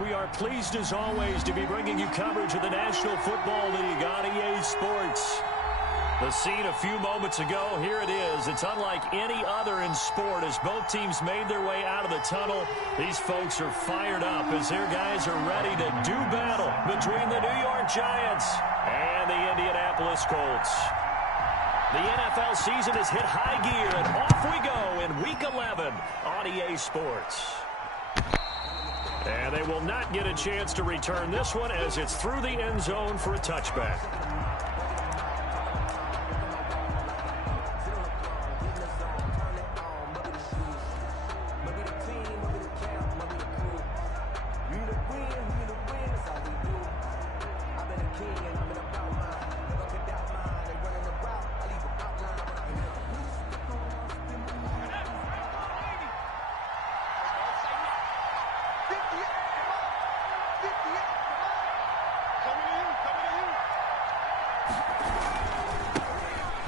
We are pleased as always to be bringing you coverage of the National Football League on EA Sports. The scene a few moments ago, here it is. It's unlike any other in sport as both teams made their way out of the tunnel. These folks are fired up as their guys are ready to do battle between the New York Giants and the Indianapolis Colts. The NFL season has hit high gear, and off we go in Week 11 on EA Sports. And they will not get a chance to return this one as it's through the end zone for a touchback.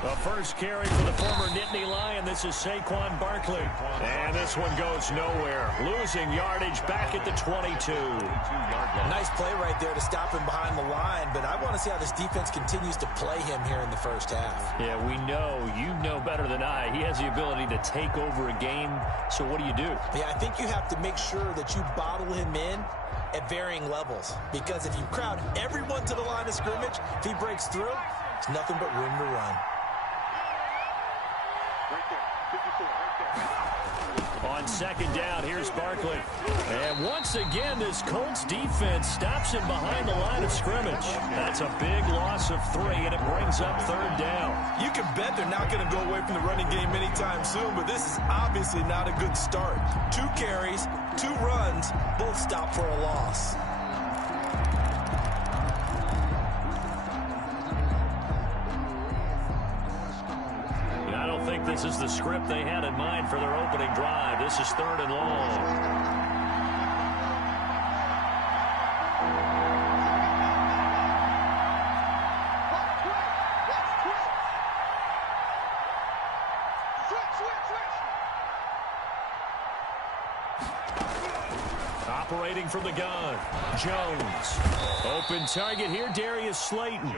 The first carry for the former Nittany Lion. This is Saquon Barkley. And this one goes nowhere. Losing yardage back at the 22. Nice play right there to stop him behind the line, but I want to see how this defense continues to play him here in the first half. Yeah, we know. You know better than I. He has the ability to take over a game. So what do you do? Yeah, I think you have to make sure that you bottle him in at varying levels, because if you crowd everyone to the line of scrimmage, if he breaks through, there's nothing but room to run. On second down, here's Barkley. And once again, this Colts defense stops him behind the line of scrimmage. That's a big loss of 3, and it brings up third down. You can bet they're not going to go away from the running game anytime soon, but this is obviously not a good start. 2 carries, 2 runs, both stop for a loss. I think this is the script they had in mind for their opening drive. This is 3rd and long. Operating from the gun, Jones. Open target here, Darius Slayton.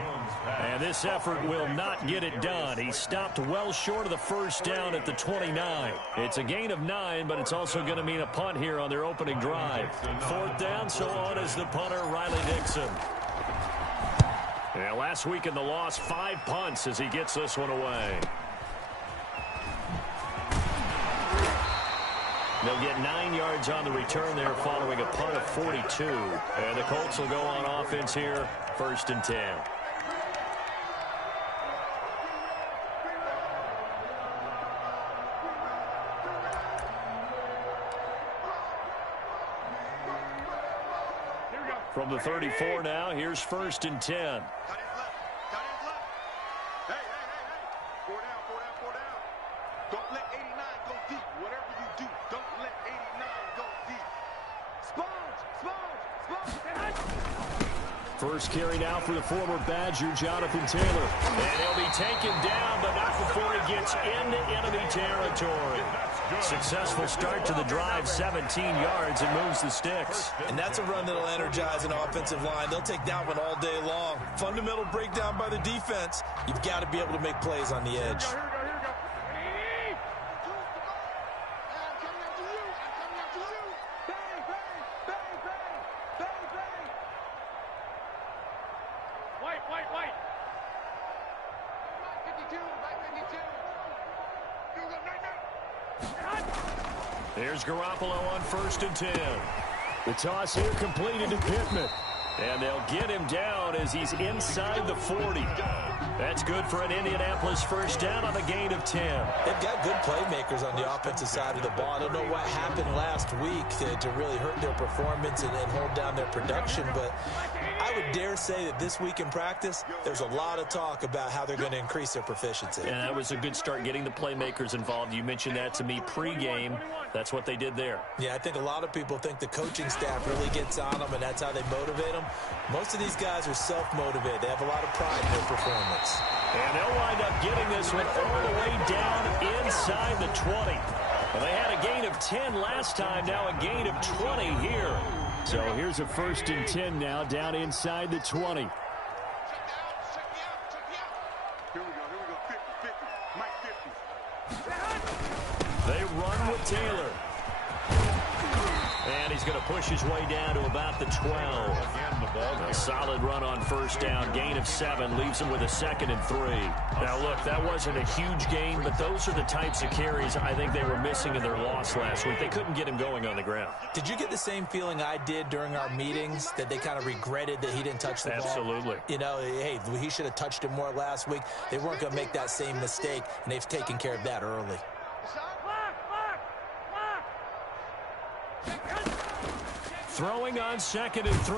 And this effort will not get it done. He stopped well short of the first down at the 29. It's a gain of 9, but it's also going to mean a punt here on their opening drive. 4th down, so on is the punter, Riley Dixon. Yeah, last week in the loss, 5 punts as he gets this one away. They'll get 9 yards on the return there following a punt of 42. And the Colts will go on offense here, 1st and 10. From the 34 now, here's 1st and 10. First carry now for the former Badger, Jonathan Taylor. And he'll be taken down, but not before he gets into enemy territory. Successful start to the drive, 17 yards, and moves the sticks. And that's a run that'll energize an offensive line. They'll take that one all day long. Fundamental breakdown by the defense. You've got to be able to make plays on the edge. Here's Garoppolo on 1st and 10. The toss here completed to Pittman. And they'll get him down as he's inside the 40. That's good for an Indianapolis first down on a gain of 10. They've got good playmakers on the offensive side of the ball. I don't know what happened last week to really hurt their performance and hold down their production, but I would dare say that this week in practice, there's a lot of talk about how they're going to increase their proficiency. And that was a good start getting the playmakers involved. You mentioned that to me pregame. That's what they did there. Yeah, I think a lot of people think the coaching staff really gets on them, and that's how they motivate them. Most of these guys are self-motivated. They have a lot of pride in their performance. And they'll wind up getting this one all the way down inside the 20. Well, they had a gain of 10 last time, now a gain of 20 here. So here's a 1st and 10 now, down inside the 20. They run with Taylor. And he's going to push his way down to about the 12. A solid run on 1st down. Gain of 7 leaves him with a 2nd and 3. Now, look, that wasn't a huge gain, but those are the types of carries I think they were missing in their loss last week. They couldn't get him going on the ground. Did you get the same feeling I did during our meetings, that they kind of regretted that he didn't touch the ball? Absolutely. You know, hey, he should have touched it more last week. They weren't going to make that same mistake, and they've taken care of that early. Throwing on 2nd and 3.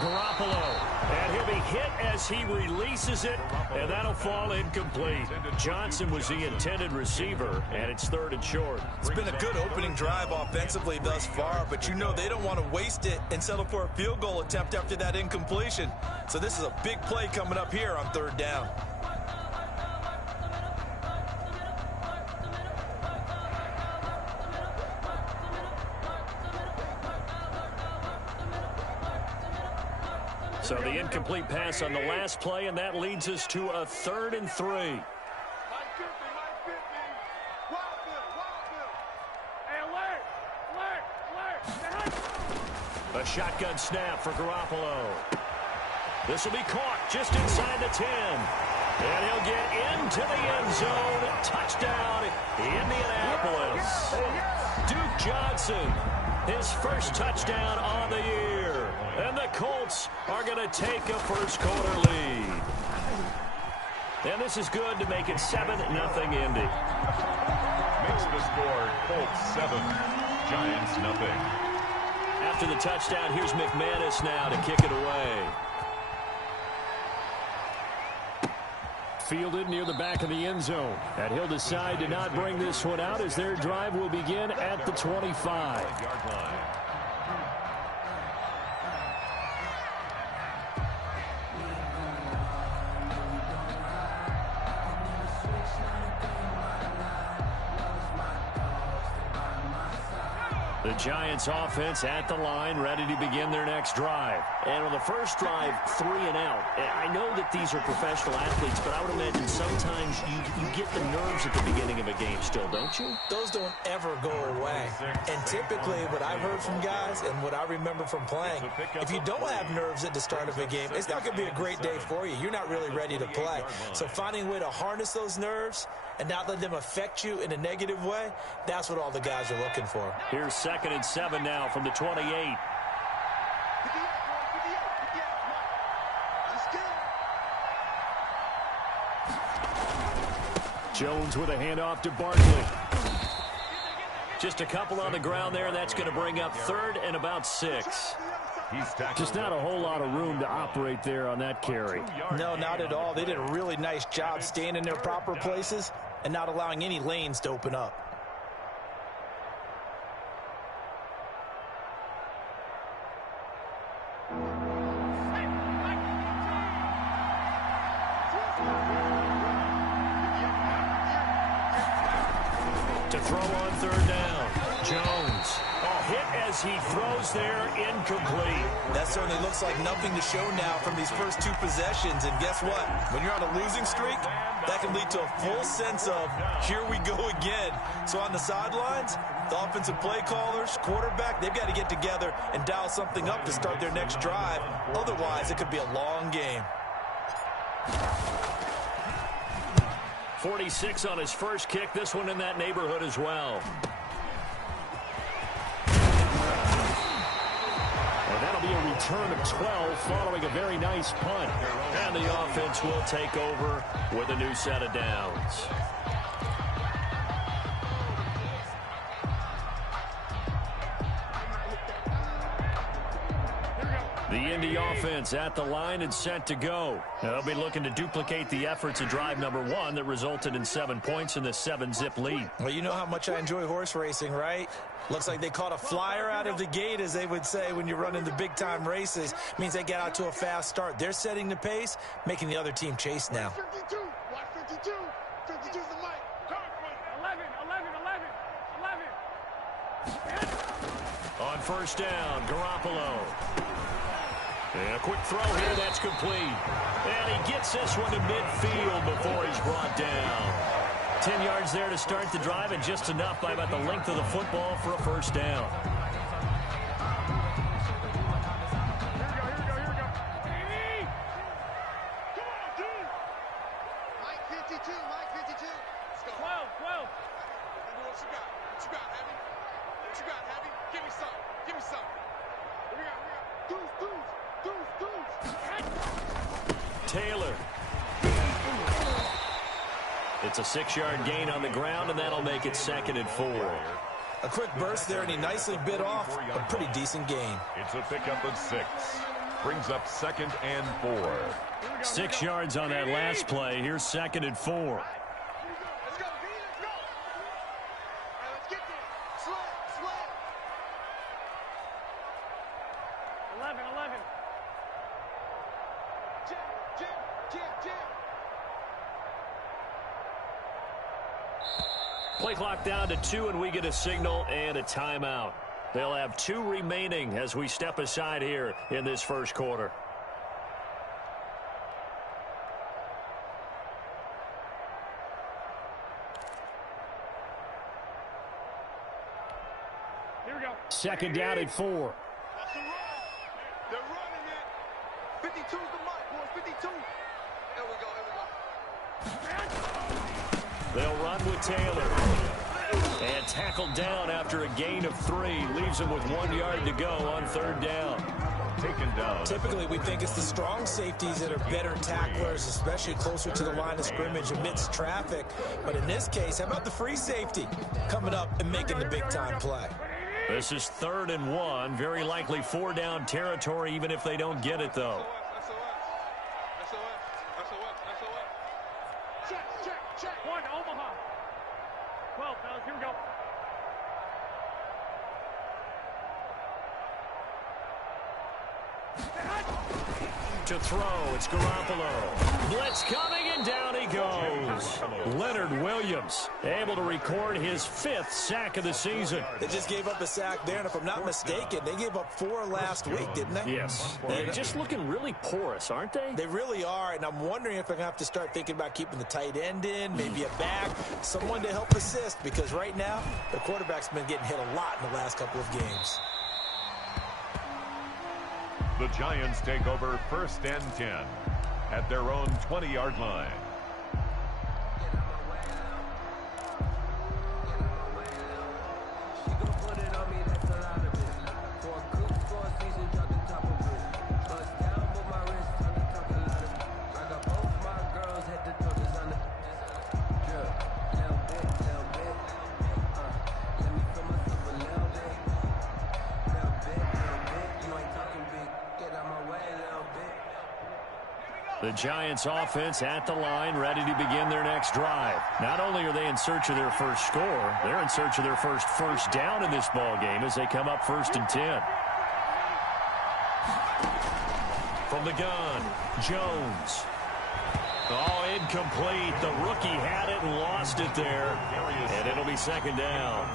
Garoppolo. And he'll be hit as he releases it, and that'll fall incomplete. Johnson was the intended receiver, and it's 3rd and short. It's been a good opening drive offensively thus far, but you know they don't want to waste it and settle for a field goal attempt after that incompletion. So this is a big play coming up here on 3rd down. So the incomplete pass on the last play, and that leads us to a 3rd and 3. A shotgun snap for Garoppolo. This will be caught just inside the 10. And he'll get into the end zone. Touchdown, Indianapolis. Duke Johnson, his first touchdown on the year. And the Colts are going to take a first-quarter lead. And this is good to make it 7-0 Indy. Makes the score Colts 7, Giants 0. After the touchdown, here's McManus now to kick it away. Fielded near the back of the end zone. And he'll decide to not bring this one out as their drive will begin at the 25-yard line. The Giants offense at the line, ready to begin their next drive. And on the first drive, 3 and out. I know that these are professional athletes, but I would imagine sometimes you get the nerves at the beginning of a game still, don't you? Those don't ever go away. And typically what I've heard from guys and what I remember from playing, if you don't have nerves at the start of a game, it's not going to be a great day for you. You're not really ready to play. So finding a way to harness those nerves and not let them affect you in a negative way, that's what all the guys are looking for. Here's 2nd and 7 now from the 28. Jones with a handoff to Barkley. Just a couple on the ground there. That's going to bring up 3rd and about 6. Just not a whole lot of room to operate there on that carry. No, not at all. They did a really nice job staying in their proper places and not allowing any lanes to open up. To throw on 3rd down. Jones. Hit as he throws there, incomplete. That certainly looks like nothing to show now from these first 2 possessions. And guess what? When you're on a losing streak, that can lead to a full sense of, here we go again. So on the sidelines, the offensive play callers, quarterback, they've got to get together and dial something up to start their next drive. Otherwise, it could be a long game. 46 on his first kick. This one in that neighborhood as well. And that'll be a return of 12 following a very nice punt. And the offense will take over with a new set of downs. The Indy offense at the line and set to go. Now they'll be looking to duplicate the efforts of drive number 1 that resulted in 7 points in the 7-zip lead. Well, you know how much I enjoy horse racing, right? Looks like they caught a flyer out of the gate, as they would say when you're running the big-time races. Means they get out to a fast start. They're setting the pace, making the other team chase now. 52, watch 52. 52's the mic. 11, 11, 11, 11. On first down, Garoppolo. And a quick throw here, that's complete. And he gets this one to midfield before he's brought down. 10 yards there to start the drive, and just enough by about the length of the football for a first down. Taylor. It's a 6-yard gain on the ground, and that'll make it 2nd and 4. A quick burst there, and he nicely bit off a pretty decent gain. It's a pickup of 6. Brings up 2nd and 4. 6 yards on that last play. Here's 2nd and 4. Let's go, B, let's go. All right, let's get there. Sled. 11. Jam. Play clock down to 2, and we get a signal and a timeout. They'll have 2 remaining as we step aside here in this first quarter. Here we go. 2nd down and 4. That's the run. They're running it. 52's the mark, boys. 52. Here we go. They'll run with Taylor. And tackled down after a gain of 3. Leaves him with 1 yard to go on 3rd down. Taken down. Typically, we think it's the strong safeties that are better tacklers, especially closer to the line of scrimmage amidst traffic. But in this case, how about the free safety coming up and making the big-time play? This is 3rd and 1. Very likely 4-down territory, even if they don't get it, though. Check. 1, Omaha. 12, fellas, here we go. To throw, it's Garoppolo. Blitz coming, and down he goes. Leonard Williams able to record his 5th sack of the season. They just gave up a sack there, and if I'm not mistaken, they gave up 4 last week, didn't they? Yes. They're just looking really porous, aren't they? They really are, and I'm wondering if they're going to have to start thinking about keeping the tight end in, maybe a back, someone to help assist, because right now, the quarterback's been getting hit a lot in the last couple of games. The Giants take over 1st and 10 at their own 20-yard line. The Giants offense at the line, ready to begin their next drive. Not only are they in search of their first score, they're in search of their first down in this ball game as they come up 1st and 10. From the gun, Jones. Oh, incomplete. The rookie had it and lost it there. And it'll be 2nd down.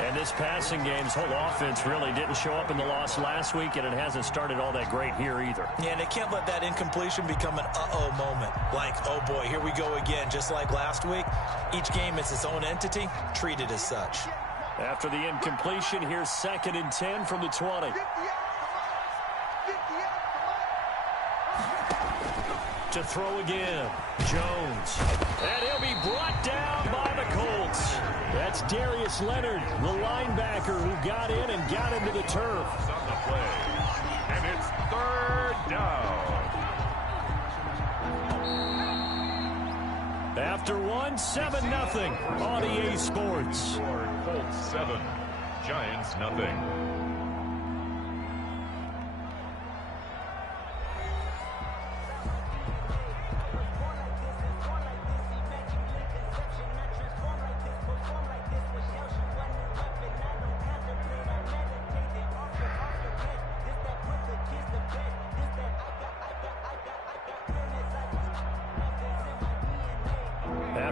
And this passing game's whole offense really didn't show up in the loss last week, and it hasn't started all that great here either. Yeah, and they can't let that incompletion become an uh-oh moment. Like, oh boy, here we go again. Just like last week, each game is its own entity, treated as such. After the incompletion, here's 2nd and 10 from the 20. To throw again, Jones. And he'll be brought down by the Colts. That's Darius Leonard, the linebacker who got in and got into the turf. On the play. And it's 3rd down. After 7-0 on EA Sports. Colts 7, Giants nothing.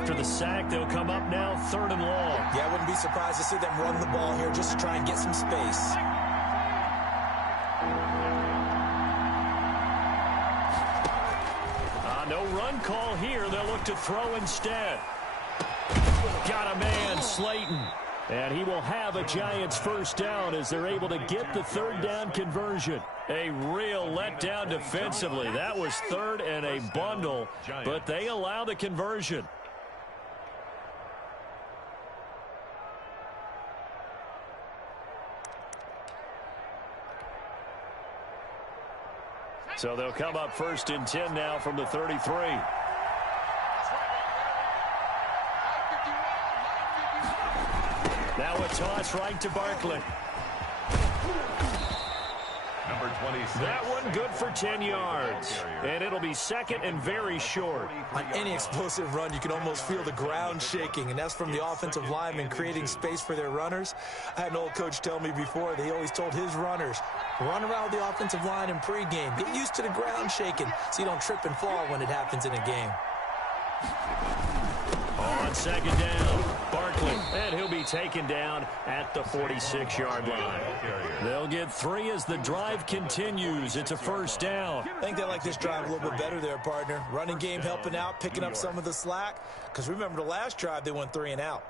After the sack, they'll come up now 3rd and long. Yeah, I wouldn't be surprised to see them run the ball here just to try and get some space. No run call here. They'll look to throw instead. Got a man, Slayton. And he will have a Giants first down as they're able to get the 3rd down conversion. A real letdown defensively. That was 3rd and a bundle, but they allow the conversion. So they'll come up 1st and 10 now from the 33. Now a toss right to Barkley. Number 26. That one good for 10 yards. And it'll be 2nd and very short. On any explosive run, you can almost feel the ground shaking, and that's from the offensive linemen creating space for their runners. I had an old coach tell me before that he always told his runners, run around the offensive line in pregame. Get used to the ground shaking so you don't trip and fall when it happens in a game. On 2nd down, Barkley, and he'll be taken down at the 46-yard line. They'll get 3 as the drive continues. It's a 1st down. I think they like this drive a little bit better there, partner. Running game helping out, picking up some of the slack. Because remember the last drive, they went 3 and out.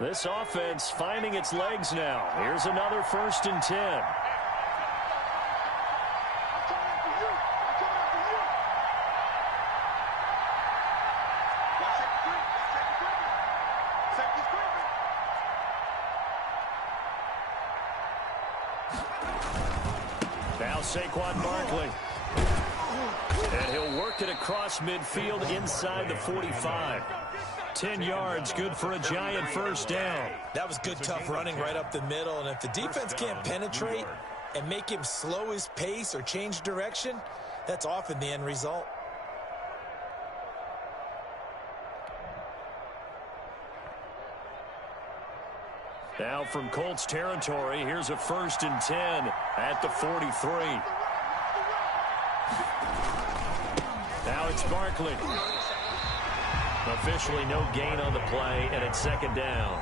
This offense finding its legs now. Here's another 1st and 10. Now Saquon Barkley. And he'll work it across midfield inside the 45. 10 yards, good for a Giant first down. That was good, tough running right up the middle. And if the defense can't penetrate and make him slow his pace or change direction, that's often the end result. Now from Colts territory, here's a 1st and 10 at the 43. Now it's Barkley. Officially no gain on the play, and it's 2nd down.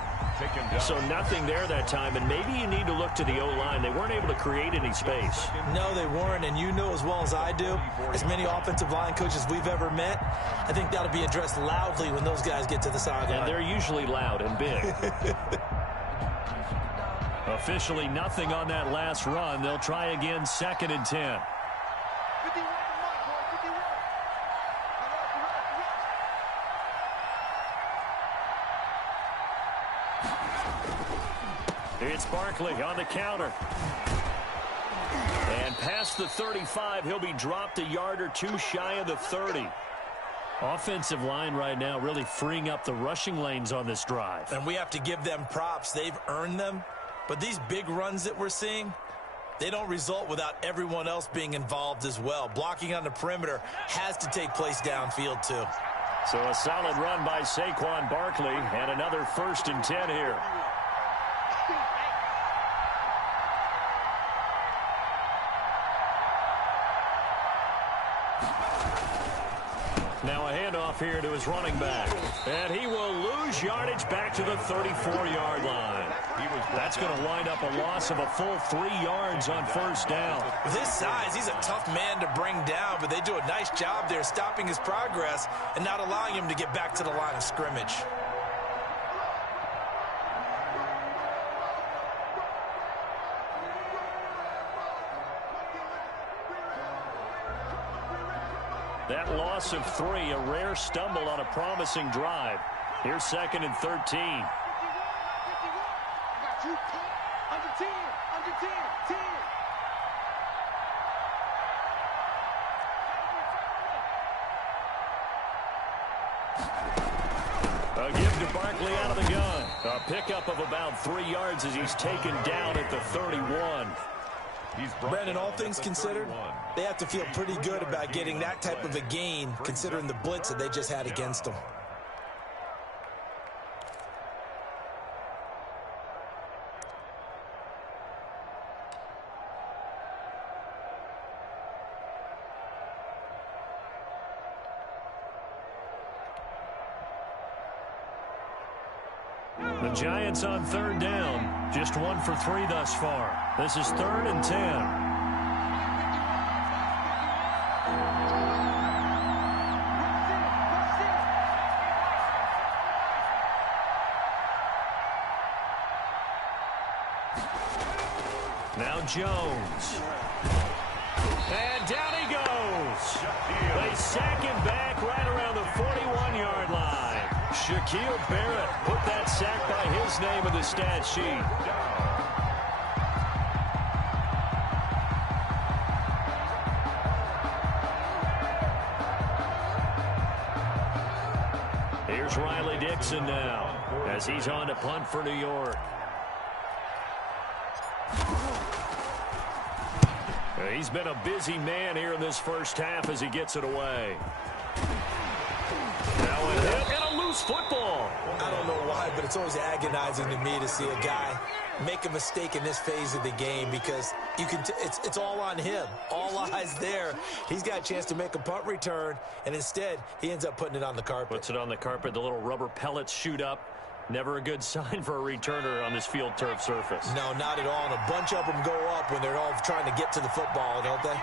So nothing there that time, and maybe you need to look to the O-line. They weren't able to create any space. No, they weren't, and you know as well as I do, as many offensive line coaches we've ever met, I think that'll be addressed loudly when those guys get to the sideline. And they're usually loud and big. Officially nothing on that last run. They'll try again, 2nd and 10. It's Barkley on the counter. And past the 35, he'll be dropped a yard or 2 shy of the 30. Offensive line right now really freeing up the rushing lanes on this drive. And we have to give them props. They've earned them. But these big runs that we're seeing, they don't result without everyone else being involved as well. Blocking on the perimeter has to take place downfield too. So a solid run by Saquon Barkley and another 1st and 10 here. Now a handoff here to his running back. And he will lose yardage back to the 34-yard line. That's going to wind up a loss of a full 3 yards on 1st down. With his size, he's a tough man to bring down, but they do a nice job there stopping his progress and not allowing him to get back to the line of scrimmage. That loss of 3, a rare stumble on a promising drive. Here's 2nd and 13. A give to Barkley out of the gun. A pickup of about 3 yards as he's taken down at the 31. Brandon, all things considered, they have to feel pretty good about getting that type of a gain considering the blitz that they just had against them. The Giants on third down, just 1 for 3 thus far. This is 3rd and 10. Now Jones. And down he goes. They sack him back right around the 41-yard line. Shaquille Barrett put that sack by his name in the stat sheet. Here's Riley Dixon now as he's on to punt for New York. He's been a busy man here in this first half as he gets it away. Now it hit and a loose football. I don't know why, but it's always agonizing to me to see a guy make a mistake in this phase of the game because you can. It's all on him. All eyes there. He's got a chance to make a punt return, and instead he ends up putting it on the carpet. Puts it on the carpet. The little rubber pellets shoot up. Never a good sign for a returner on this field turf surface. No, not at all. And a bunch of them go up when they're all trying to get to the football, don't they?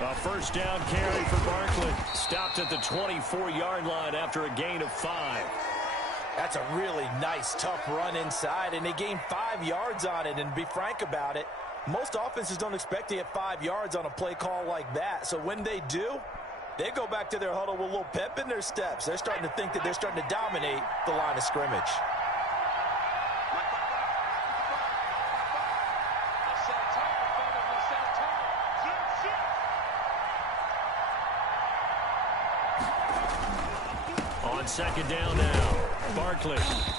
A first down carry for Barkley. Stopped at the 24-yard line after a gain of 5. That's a really nice, tough run inside, and they gained 5 yards on it. And to be frank about it, most offenses don't expect to get 5 yards on a play call like that. So when they do, they go back to their huddle with a little pep in their steps. They're starting to think that they're starting to dominate the line of scrimmage. On second down now, Barkley.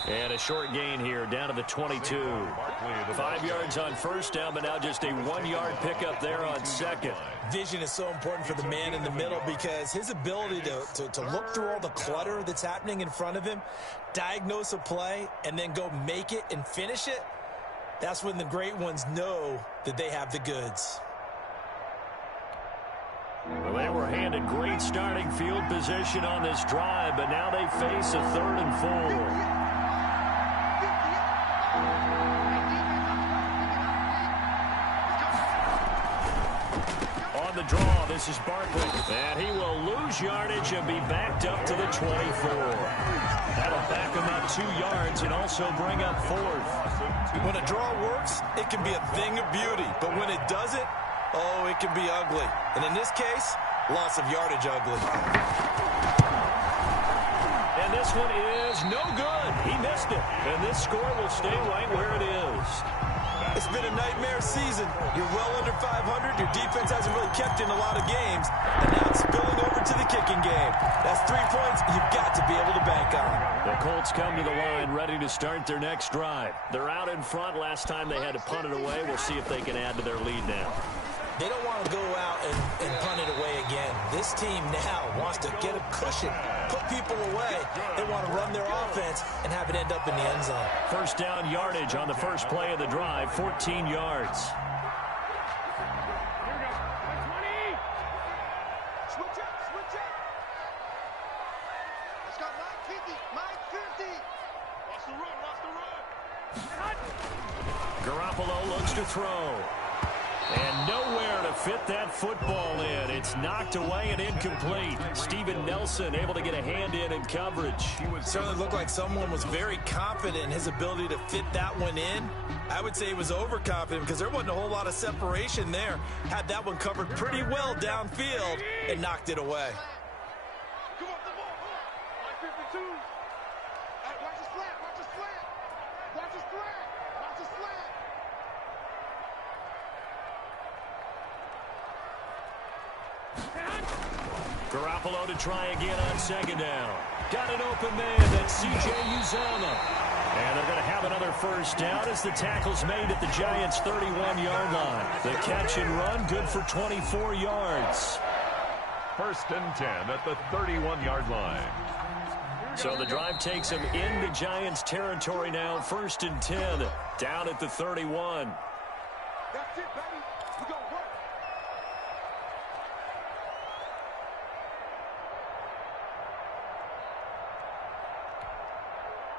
And a short gain here down to the 22. 5 yards on first down, but now just a 1-yard pickup there on second. Vision is so important for the man in the middle because his ability to look through all the clutter that's happening in front of him, diagnose a play, and then go make it and finish it, that's when the great ones know that they have the goods. Well, they were handed great starting field position on this drive, but now they face a 3rd and 4. On the draw, this is Barkley, and he will lose yardage and be backed up to the 24. That'll back him up 2 yards and also bring up 4th. When a draw works, it can be a thing of beauty, but when it doesn't, oh, it can be ugly. And in this case, loss of yardage ugly. And this one is no good. He missed it. And this score will stay right where it is. It's been a nightmare season. You're well under 500. Your defense hasn't really kept you in a lot of games. And now it's spilling over to the kicking game. That's 3 points you've got to be able to bank on. The Colts come to the line ready to start their next drive. They're out in front. Last time they had to punt it away. We'll see if they can add to their lead now. They don't want to go out and punt it away again. This team now wants to get a cushion, put people away. They want to run their offense and have it end up in the end zone. First down yardage on the first play of the drive, 14 yards. Switch up, switch up. Let's go, Mike 50, Mike 50. Watch the run, watch the run. Garoppolo looks to throw. And nowhere to fit that football in. It's knocked away and incomplete. Steven Nelson able to get a hand in coverage. He would certainly look like someone was very confident in his ability to fit that one in. I would say he was overconfident because there wasn't a whole lot of separation there. Had that one covered pretty well downfield and knocked it away. Come on, come on. Like 52. Hey, watch his flat, watch his flat. Watch his flat, watch his flat. Garoppolo to try again on second down. Got an open man. That's C.J. Uzomah. And they're going to have another first down as the tackle's made at the Giants' 31-yard line. The catch and run good for 24 yards. 1st and 10 at the 31-yard line. So the drive takes them into Giants territory now. 1st and 10 down at the 31. That's it, baby. We gonna work.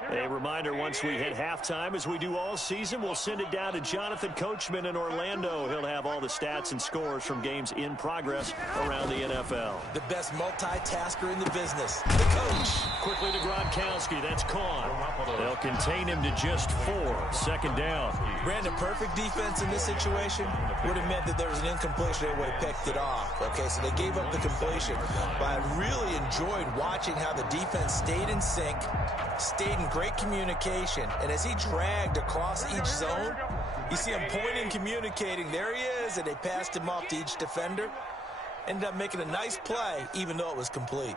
A reminder, once we hit halftime, as we do all season, we'll send it down to Jonathan Coachman in Orlando. He'll have all the stats and scores from games in progress around the NFL. The best multitasker in the business, the coach. Quickly to Gronkowski. That's caught. They'll contain him to just 4. Second down. Brandon, perfect defense in this situation would have meant that there was an incompletion. They would have picked it off. Okay, so they gave up the completion. But I really enjoyed watching how the defense stayed in sync, stayed in great communication, and as he dragged across each zone, you see him pointing, communicating. There he is, and they passed him off to each defender. Ended up making a nice play, even though it was complete.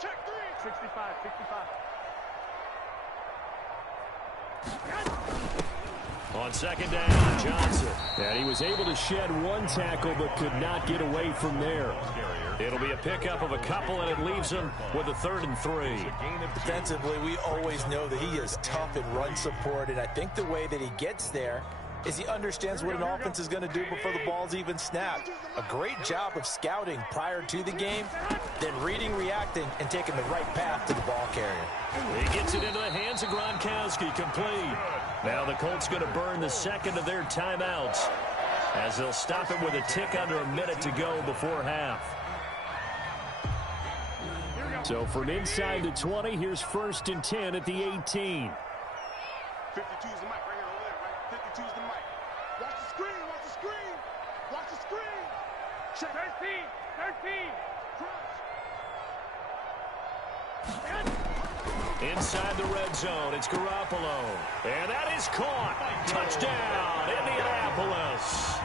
Check 3. 65, 65. On second down, Johnson. And he was able to shed one tackle but could not get away from there. It'll be a pickup of a couple, and it leaves him with a 3rd and 3. Defensively, we always know that he is tough in run support, and I think the way that he gets there is he understands what an offense is going to do before the ball's even snapped. A great job of scouting prior to the game, then reading, reacting, and taking the right path to the ball carrier. He gets it into the hands of Gronkowski, complete. Now the Colts going to burn the second of their timeouts as they'll stop it with a tick under a minute to go before half. So from inside the 20, here's 1st and 10 at the 18. 52's the mic right here over there, right? 52's the mic. Watch the screen, watch the screen. Watch the screen. Check. 13, 13. Inside the red zone, it's Garoppolo. And that is caught. Touchdown, Indianapolis.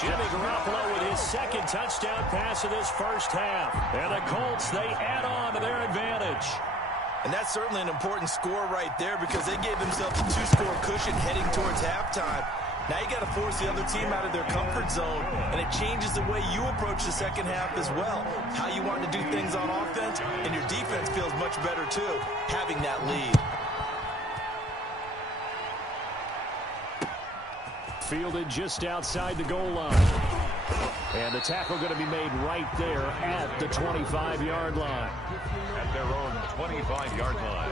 Jimmy Garoppolo with his 2nd touchdown pass of this first half. And the Colts, they add on to their advantage. And that's certainly an important score right there because they gave themselves a 2-score cushion heading towards halftime. Now you got to force the other team out of their comfort zone, and it changes the way you approach the second half as well. How you want to do things on offense, and your defense feels much better too, having that lead. Fielded just outside the goal line. And the tackle going to be made right there at the 25-yard line. At their own 25-yard line.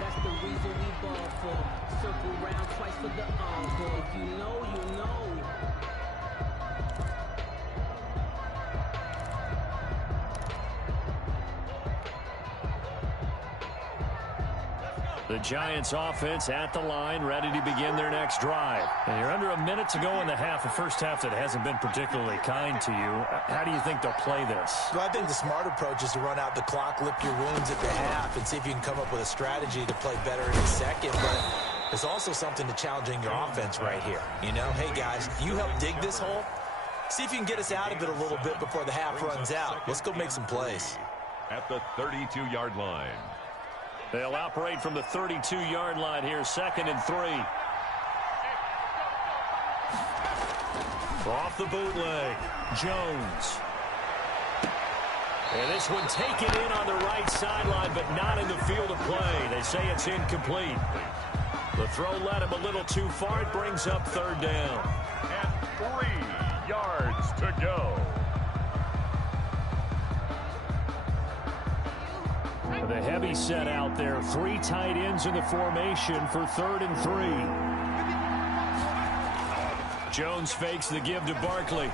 That's the reason we ball for. Circle round twice for the encore. If you know, you know. The Giants offense at the line, ready to begin their next drive. And you're under a minute to go in the half, a first half that hasn't been particularly kind to you. How do you think they'll play this? Well, I think the smart approach is to run out the clock, lick your wounds at the half, and see if you can come up with a strategy to play better in the second. But there's also something to challenging your offense right here. You know, hey, guys, you help dig this hole. See if you can get us out of it a little bit before the half runs out. Let's go make some plays. At the 32-yard line. They'll operate from the 32-yard line here, 2nd and 3. Off the bootleg, Jones. And this one taken in on the right sideline, but not in the field of play. They say it's incomplete. The throw led him a little too far. It brings up 3rd down. And 3 yards to go. The heavy set out there. 3 tight ends in the formation for 3rd and 3. Jones fakes the give to Barkley.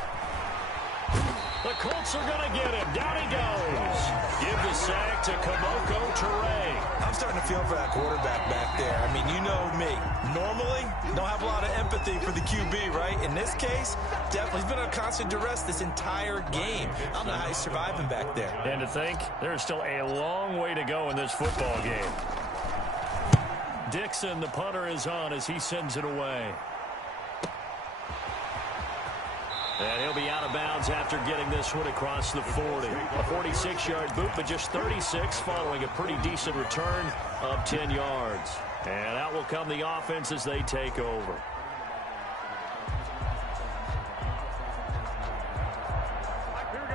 The Colts are going to get him. Down he goes. Give the sack to Kamoko Toure. I'm starting to feel for that quarterback back there. I mean, you know me. Normally, don't have a lot of empathy for the QB, right? In this case, definitely he's been on constant duress this entire game. I don't know how he's surviving back there. And to think, there's still a long way to go in this football game. Dixon, the punter, is on as he sends it away. And he'll be out of bounds after getting this one across the 40. A 46-yard boot, but just 36 following a pretty decent return of 10 yards. And out will come the offense as they take over.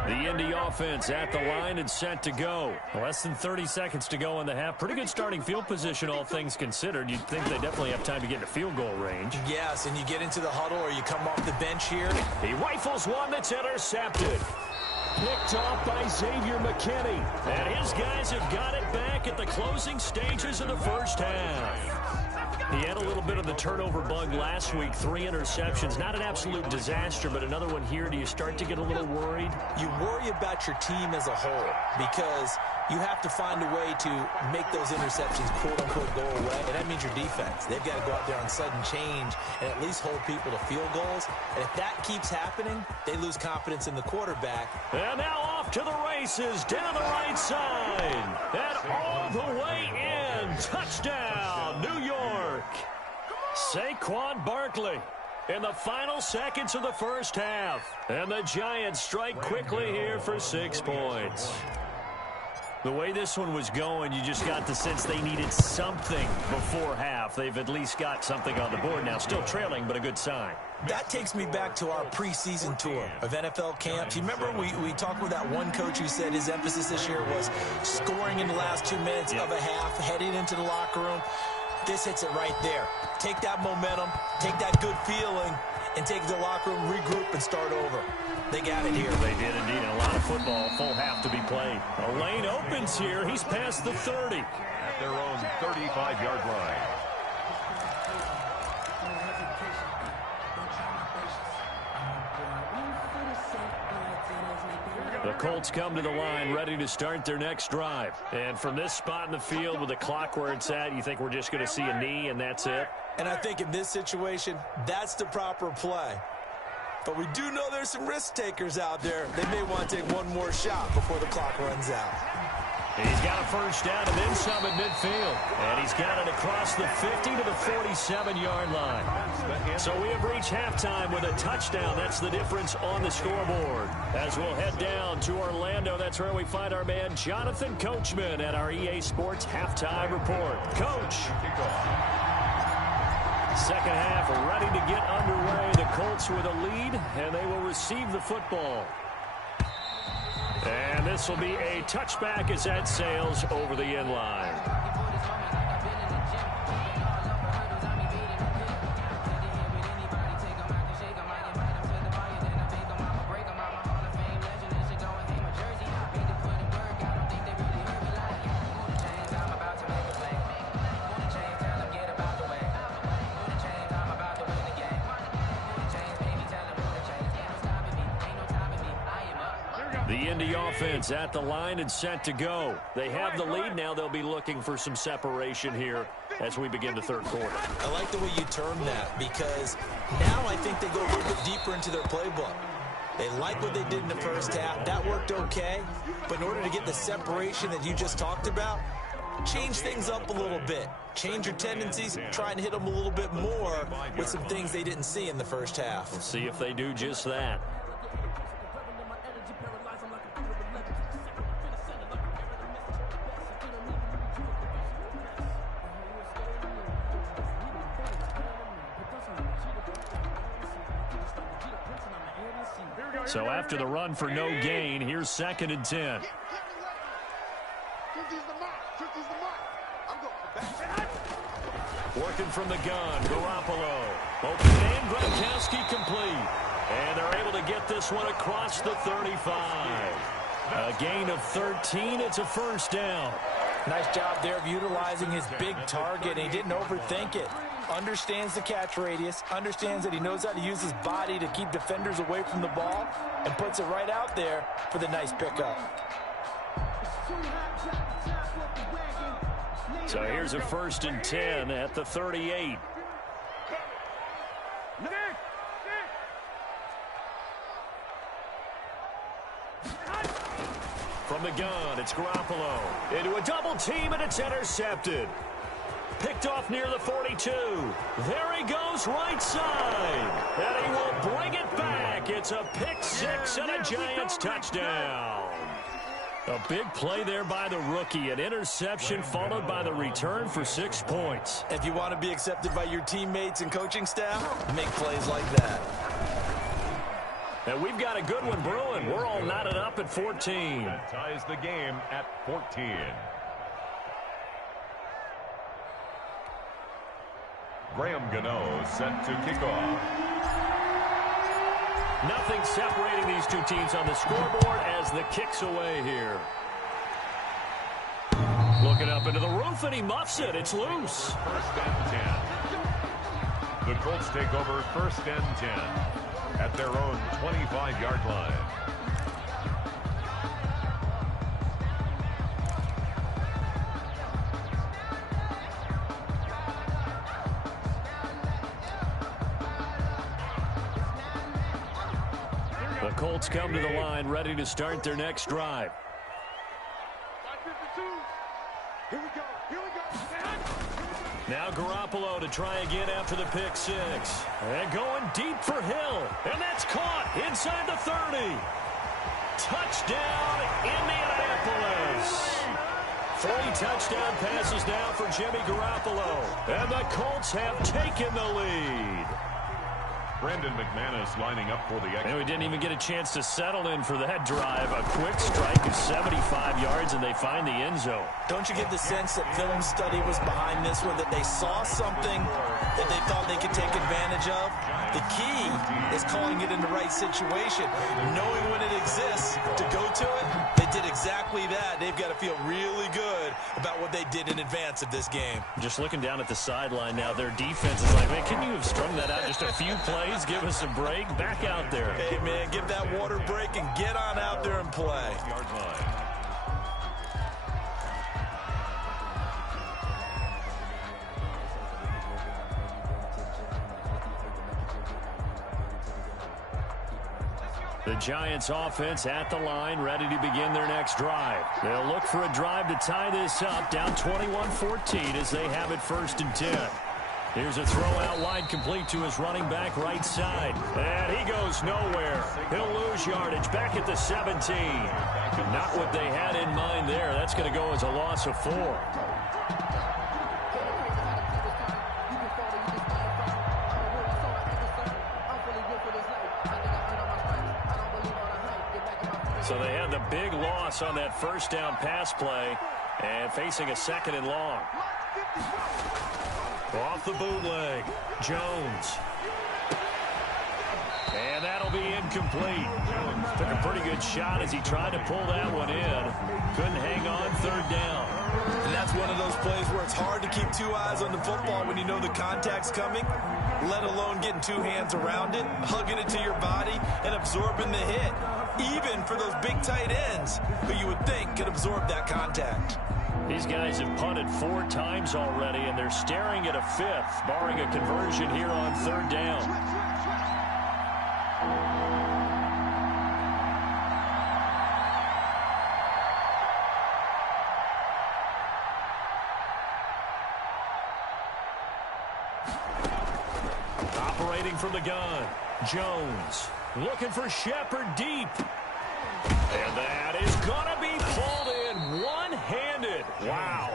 The Indy offense at the line and set to go. Less than 30 seconds to go in the half. Pretty good starting field position, all things considered. You'd think they definitely have time to get into field goal range. Yes, and you get into the huddle or you come off the bench here. He rifles one that's intercepted. picked off by Xavier McKinney. And his guys have got it back at the closing stages of the first half. He had a little bit of the turnover bug last week, 3 interceptions. Not an absolute disaster, but another one here. Do you start to get a little worried? You worry about your team as a whole because you have to find a way to make those interceptions, quote-unquote, go away. And that means your defense. They've got to go out there on sudden change and at least hold people to field goals. And if that keeps happening, they lose confidence in the quarterback. And now off to the races, down the right side. And all the way in. Touchdown, New York. Saquon Barkley in the final seconds of the first half. And the Giants strike quickly here for 6 points. The way this one was going, you just got the sense they needed something before half. They've at least got something on the board now. Still trailing, but a good sign. That takes me back to our preseason tour of NFL camps. You remember we talked with that one coach who said his emphasis this year was scoring in the last 2 minutes of a half, heading into the locker room. This hits it right there. Take that momentum, take that good feeling, and take it to the locker room, regroup, and start over. They got it here. They did indeed. And a lot of football, full half to be played. A lane opens here. He's past the 30. At their own 35-yard line. The Colts come to the line ready to start their next drive. And from this spot in the field with the clock where it's at, you think we're just going to see a knee and that's it? And I think in this situation, that's the proper play. But we do know there's some risk takers out there. They may want to take one more shot before the clock runs out. He's got a first down and then some at midfield. And he's got it across the 50 to the 47-yard line. So we have reached halftime with a touchdown. That's the difference on the scoreboard. As we'll head down to Orlando, that's where we find our man Jonathan Coachman at our EA Sports Halftime Report. Coach. Second half ready to get underway. The Colts with a lead, and they will receive the football. And this will be a touchback as that sails over the end line. The Indy offense at the line and set to go. They have the lead. Now they'll be looking for some separation here as we begin the third quarter. I like the way you term that because now I think they go a little bit deeper into their playbook. They like what they did in the first half. That worked okay. But in order to get the separation that you just talked about, change things up a little bit. Change your tendencies. Try and hit them a little bit more with some things they didn't see in the first half. We'll see if they do just that. So after the run for no gain, here's 2nd and 10. Working from the gun, Garoppolo. Open and Gronkowski complete. And they're able to get this one across the 35. A gain of 13. It's a first down. Nice job there of utilizing his big target. He didn't overthink it. Understands the catch radius, understands that he knows how to use his body to keep defenders away from the ball, and puts it right out there for the nice pickup. So here's a 1st and 10 at the 38. From the gun, it's Garoppolo. Into a double team, and it's intercepted. Picked off near the 42. There he goes, right side. And he will bring it back. It's a pick six and a Giants touchdown. A big play there by the rookie. An interception followed by the return for 6 points. If you want to be accepted by your teammates and coaching staff, make plays like that. And we've got a good one brewing. We're all knotted up at 14. That ties the game at 14. Graham Gano set to kick off. Nothing separating these two teams on the scoreboard as the kick's away here. Looking up into the roof, and he muffs it. It's loose. First and 10. The Colts take over first and 10 at their own 25-yard line. The Colts come to the line, ready to start their next drive. 552. Here we go. Here we go. Now Garoppolo to try again after the pick six. And going deep for Hill. And that's caught inside the 30. Touchdown, Indianapolis. 3 touchdown passes now for Jimmy Garoppolo. And the Colts have taken the lead. Brandon McManus lining up for the extra. And we didn't even get a chance to settle in for that drive. A quick strike of 75 yards, and they find the end zone. Don't you get the sense that film study was behind this one, that they saw something that they thought they could take advantage of? The key is calling it in the right situation, knowing when it exists to go to it. They did exactly that. They've got to feel really good about what they did in advance of this game. Just looking down at the sideline now, their defense is like, man, can you have strung that out just a few plays? Give us a break. Back out there. Hey, man, give that water break and get on out there and play. Yard line. The Giants offense at the line, ready to begin their next drive. They'll look for a drive to tie this up, down 21-14 as they have it 1st and 10. Here's a throw out wide, complete to his running back right side. And he goes nowhere. He'll lose yardage back at the 17. Not what they had in mind there. That's going to go as a loss of 4. So they had the big loss on that first down pass play and facing a 2nd and long. Off the bootleg, Jones. And that'll be incomplete. Took a pretty good shot as he tried to pull that one in. Couldn't hang on 3rd down. And that's one of those plays where it's hard to keep 2 eyes on the football when you know the contact's coming, let alone getting 2 hands around it, hugging it to your body, and absorbing the hit. Even for those big tight ends who you would think could absorb that contact. These guys have punted 4 times already, and they're staring at a 5th, barring a conversion here on 3rd down. Operating from the gun, Jones looking for Shepard deep. And that is going to be pulled in one-handed. Wow.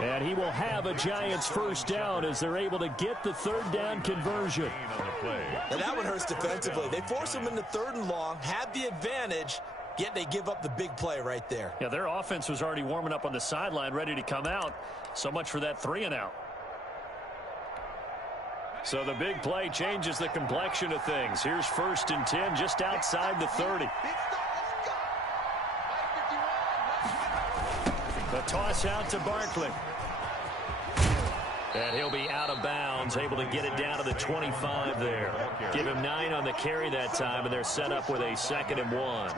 And he will have a Giants 1st down as they're able to get the 3rd down conversion. And that one hurts defensively. They force him into 3rd and long, had the advantage, yet they give up the big play right there. Yeah, their offense was already warming up on the sideline, ready to come out. So much for that 3 and out. So the big play changes the complexion of things. Here's 1st and 10 just outside the 30. The toss out to Barkley. And he'll be out of bounds, able to get it down to the 25 there. Give him 9 on the carry that time, and they're set up with a 2nd and 1.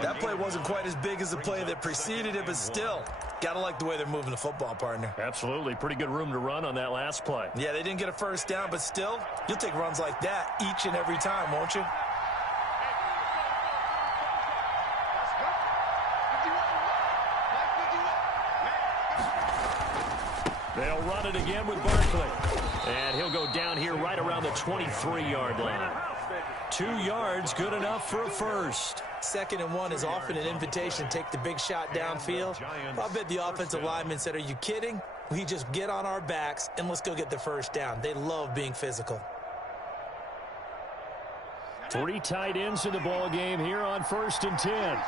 That play wasn't quite as big as the play that preceded it, but still, gotta like the way they're moving the football, partner. Absolutely. Pretty good room to run on that last play. Yeah, they didn't get a 1st down, but still, you'll take runs like that each and every time, won't you? They'll run it again with Barkley. And he'll go down here right around the 23-yard line. 2 yards, good enough for a 1st. 2nd and 1 is often an invitation to take the big shot downfield. I bet the offensive lineman said, are you kidding? We just get on our backs and let's go get the 1st down. They love being physical. 3 tight ends in the ball game here on 1st and 10.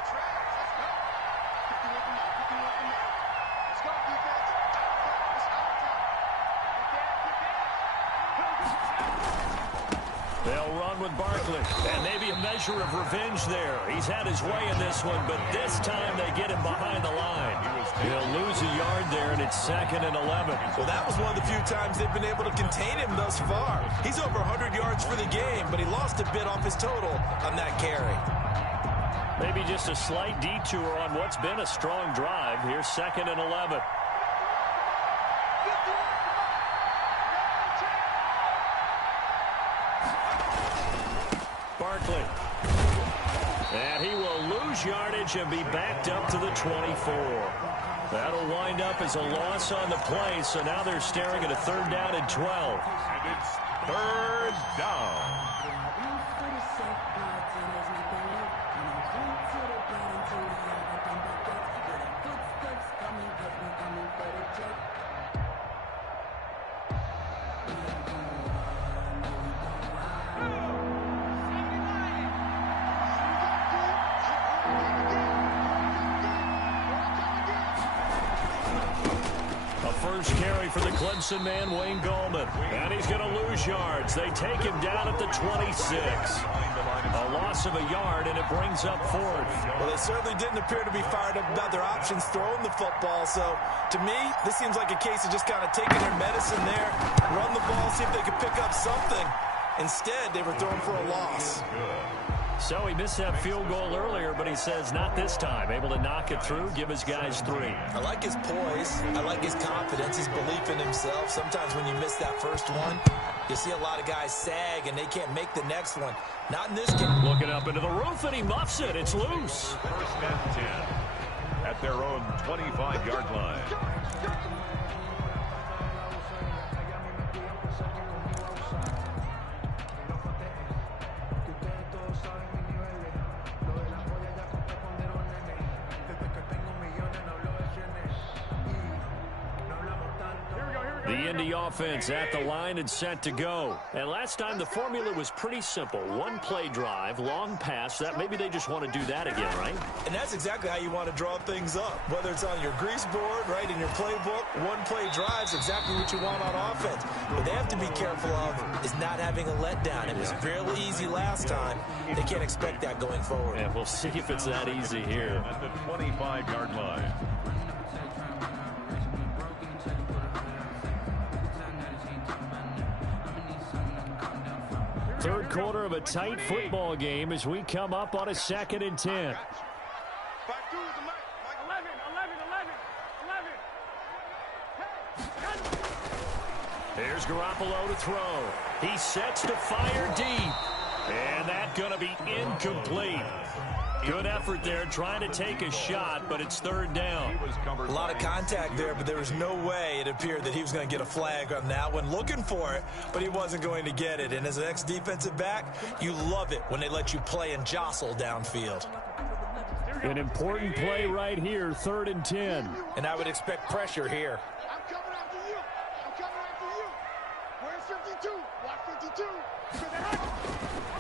They'll run with Barkley. And maybe a measure of revenge there. He's had his way in this one, but this time they get him behind the line. He'll lose a yard there, and it's 2nd and 11. Well, that was one of the few times they've been able to contain him thus far. He's over 100 yards for the game, but he lost a bit off his total on that carry. Maybe just a slight detour on what's been a strong drive. Here's 2nd and 11. Barkley. And he will lose yardage and be backed up to the 24. That'll wind up as a loss on the play, so now they're staring at a 3rd down and 12. And it's 3rd down. First carry for the Clemson man, Wayne Gallman. And he's going to lose yards. They take him down at the 26. A loss of a yard, and it brings up 4th. Well, they certainly didn't appear to be fired up about their options throwing the football. So, to me, this seems like a case of just kind of taking their medicine there, run the ball, see if they can pick up something. Instead, they were throwing for a loss. So he missed that field goal earlier, but he says not this time. Able to knock it through, give his guys 3. I like his poise. I like his confidence, his belief in himself. Sometimes when you miss that first one, you see a lot of guys sag and they can't make the next one. Not in this game. Looking up into the roof, and he muffs it. It's loose. 1st and 10 at their own 25-yard line. The Indy offense at the line and set to go. And last time the formula was pretty simple. 1 play drive, long pass. That maybe they just want to do that again, right? And that's exactly how you want to draw things up. Whether it's on your grease board, right, in your playbook, 1 play drive's exactly what you want on offense. What they have to be careful of is not having a letdown. It was fairly easy last time. They can't expect that going forward. And we'll see if it's that easy here. At the 25-yard line. Third quarter of a tight football game as we come up on a 2nd and 10. Here's Garoppolo to throw. He sets to fire deep. And that's going to be incomplete. Good effort there trying to take a shot, but it's 3rd down. A lot of contact there, but there was no way it appeared that he was going to get a flag on that one. Looking for it, but he wasn't going to get it. And as an ex-defensive back, you love it when they let you play and jostle downfield. An important play right here, 3rd and 10. And I would expect pressure here. I'm coming after you. I'm coming after you. Where's 52? Watch 52.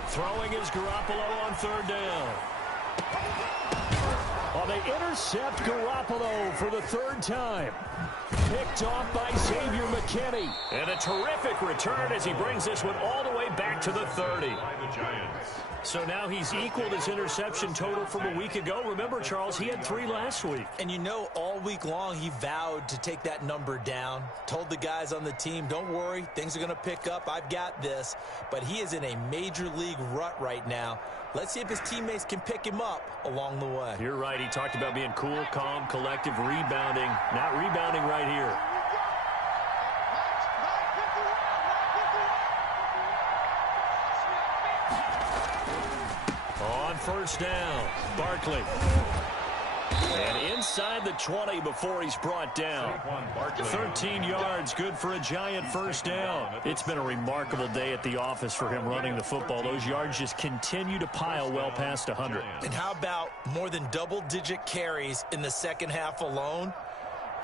Throwing is Garoppolo on 3rd down. Well, they intercept Garoppolo for the 3rd time. Picked off by Xavier McKinney. And a terrific return as he brings this one all the way back to the 30. So now he's equaled his interception total from a week ago. Remember, Charles, he had 3 last week. And you know, all week long he vowed to take that number down. Told the guys on the team, don't worry, things are going to pick up. I've got this. But he is in a major league rut right now. Let's see if his teammates can pick him up along the way. You're right. He talked about being cool, calm, collective, rebounding. Not rebounding right here. On 1st down, Barkley. And inside the 20 before he's brought down. 13 yards, good for a giant 1st down. It's been a remarkable day at the office for him running the football. Those yards just continue to pile well past 100. And how about more than double-digit carries in the 2nd half alone?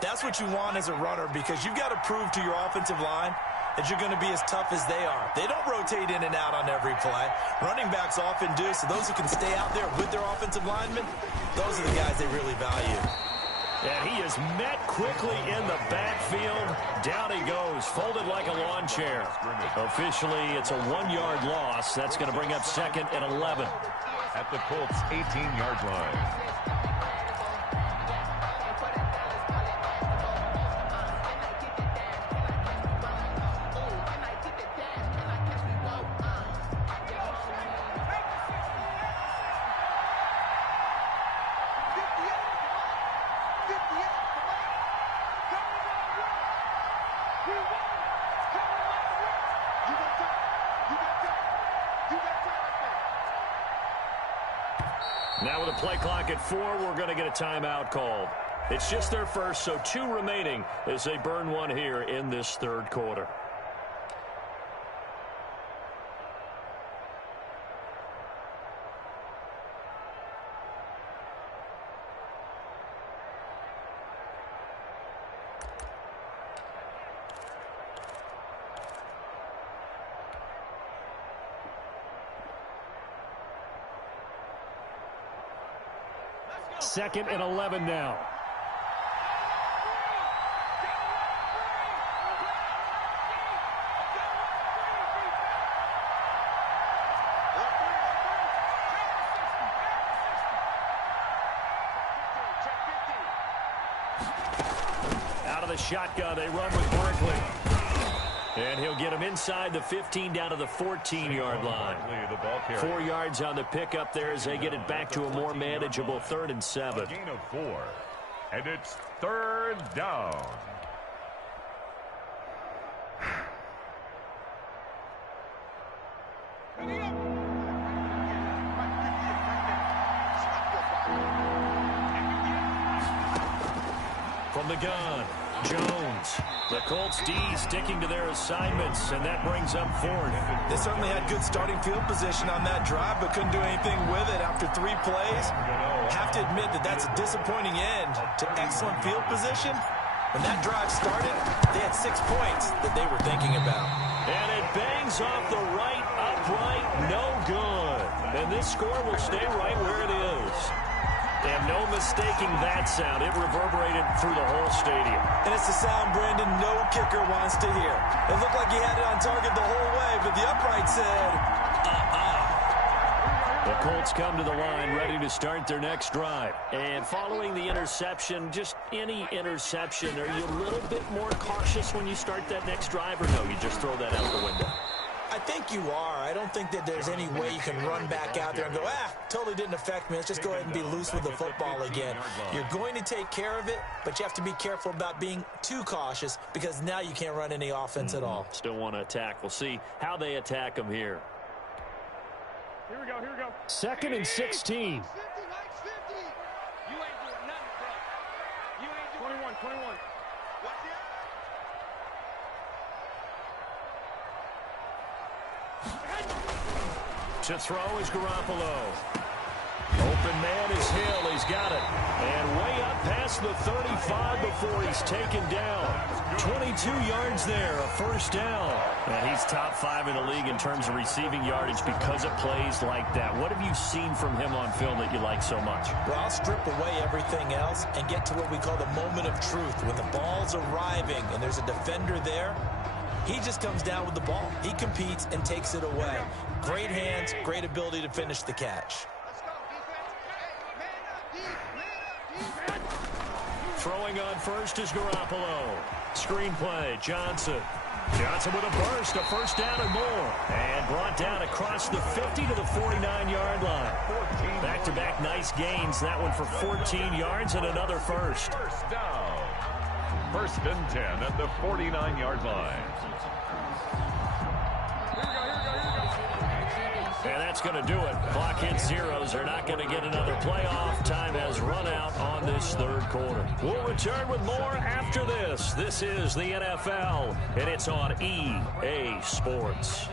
That's what you want as a runner, because you've got to prove to your offensive line that you're going to be as tough as they are. They don't rotate in and out on every play. Running backs often do, so those who can stay out there with their offensive linemen, those are the guys they really value. And he is met quickly in the backfield. Down he goes, folded like a lawn chair. Officially, it's a 1-yard loss. That's going to bring up 2nd and 11. At the Colts' 18-yard line. Now with a play clock at 4, we're going to get a timeout called. It's just their first, so 2 remaining as they burn one here in this 3rd quarter. Second and 11 now. Out of the shotgun, they run with Barkley. And he'll get him inside the 15 down to the 14-yard line. 4 yards on the pickup there as they get it back to a more manageable 3rd and 7. A gain of 4. And it's 3rd down. From the gun, Jones. The Colts D sticking to their assignments, and that brings up 4th. They certainly had good starting field position on that drive, but couldn't do anything with it after 3 plays. Have to admit that that's a disappointing end to excellent field position. When that drive started, they had 6 points that they were thinking about. And it bangs off the right upright, no good. And this score will stay right where it is. And no mistaking that sound. It reverberated through the whole stadium. And it's the sound, Brandon, no kicker wants to hear. It looked like he had it on target the whole way, but the upright said, The Colts come to the line ready to start their next drive. And following the interception, just any interception, are you a little bit more cautious when you start that next drive, or no, you just throw that out the window? I think you are. I don't think that there's any way you can run back out there and go, totally didn't affect me. Let's just go ahead and be loose with the football again. You're going to take care of it, but you have to be careful about being too cautious because now you can't run any offense at all. Still want to attack. We'll see how they attack them here. Here we go, here we go. 2nd and 16. You ain't doing nothing, bro. You ain't doing 21. Watch it. To throw is Garoppolo. Open man is Hill. He's got it. And way up past the 35 before he's taken down. 22 yards there, a 1st down. And he's top 5 in the league in terms of receiving yardage because of plays like that. What have you seen from him on film that you like so much? Well, I'll strip away everything else and get to what we call the moment of truth. When the ball's arriving and there's a defender there, he just comes down with the ball. He competes and takes it away. Great hands, great ability to finish the catch. Throwing on first is Garoppolo. Screenplay, Johnson. Johnson with a burst, a 1st down and more. And brought down across the 50 to the 49-yard line. Back-to-back nice gains. That one for 14 yards and another 1st. 1st down. 1st and 10 at the 49-yard line. And that's going to do it. Clock hits zeros. They're not going to get another playoff. Time has run out on this 3rd quarter. We'll return with more after this. This is the NFL, and it's on EA Sports.